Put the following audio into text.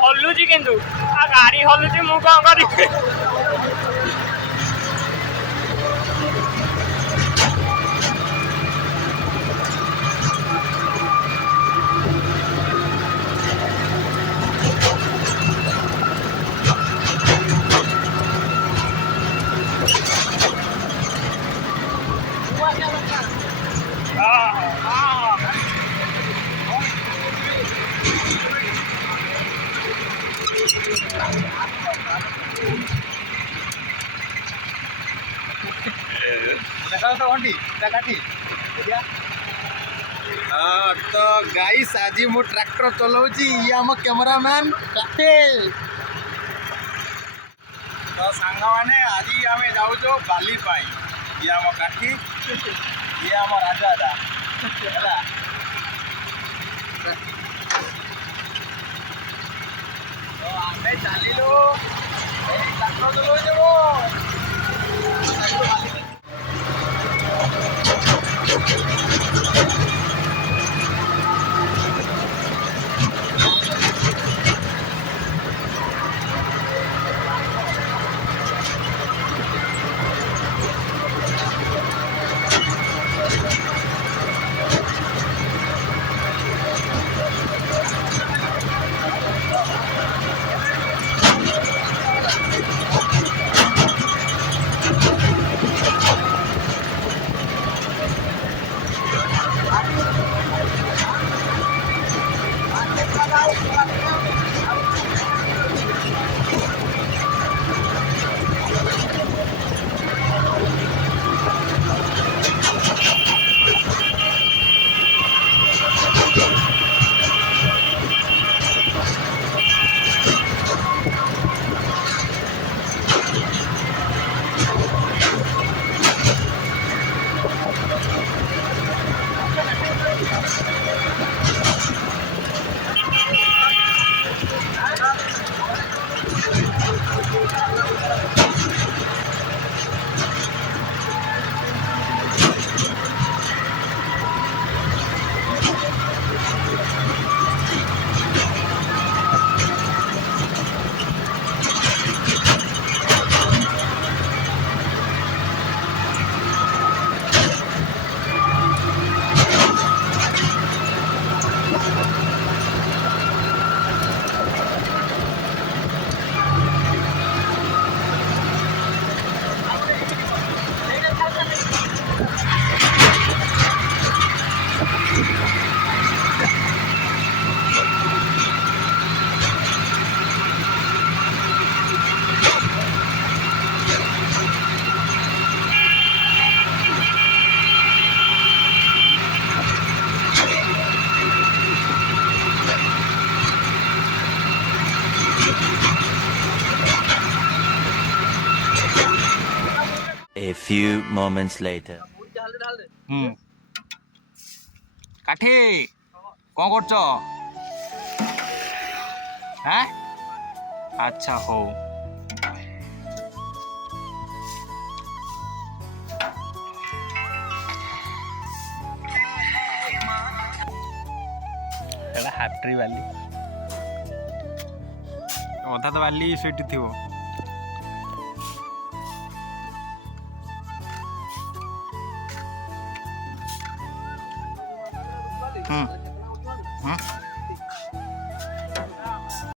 हलुची किंतु आ गाड़ी हलुची मु कौन करी तो गाइस आज मु ट्रैक्टर चलाऊँगी ये आम कैमरामैन काटे तो सांग मैंने आज आम जाऊँ बाली पाई ये आम काठी ये आम राजा दा तो आम चलू ट्रैक्टर चलाऊ A few moments later. काठी कौन कर अच्छा हो हाट्री बाली अधा तो बाली सेठी थी